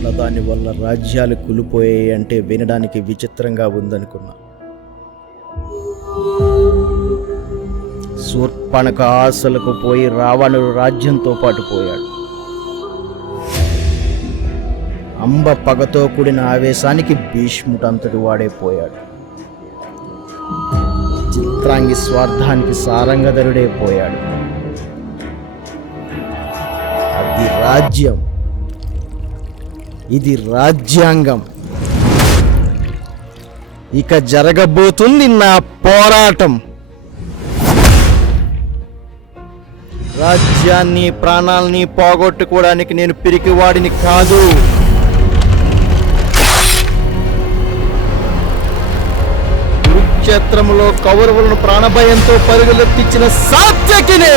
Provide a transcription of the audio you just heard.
ఆడదాని వల్ల రాజ్యాలు కూలిపోయాయి అంటే వినడానికి విచిత్రంగా ఉందనుకున్నా. శూర్పణక ఆశలకు పోయి రావణుడు రాజ్యంతో పాటు పోయాడు. అంబ పగతో కూడిన ఆవేశానికి భీష్ముడంతటి వాడే పోయాడు. చిత్రాంగి స్వార్థానికి సారంగధరుడే పోయాడు. అది రాజ్యం. ఇది రాజ్యాంగం. ఇక జరగబోతుంది నా పోరాటం. రాజ్యాన్ని ప్రాణాల్ని పోగొట్టుకోవడానికి నేను పిరికివాడిని కాదు. కురుక్షేత్రములో కౌరవులను ప్రాణభయంతో పరుగులెత్తించిన సాత్యకినే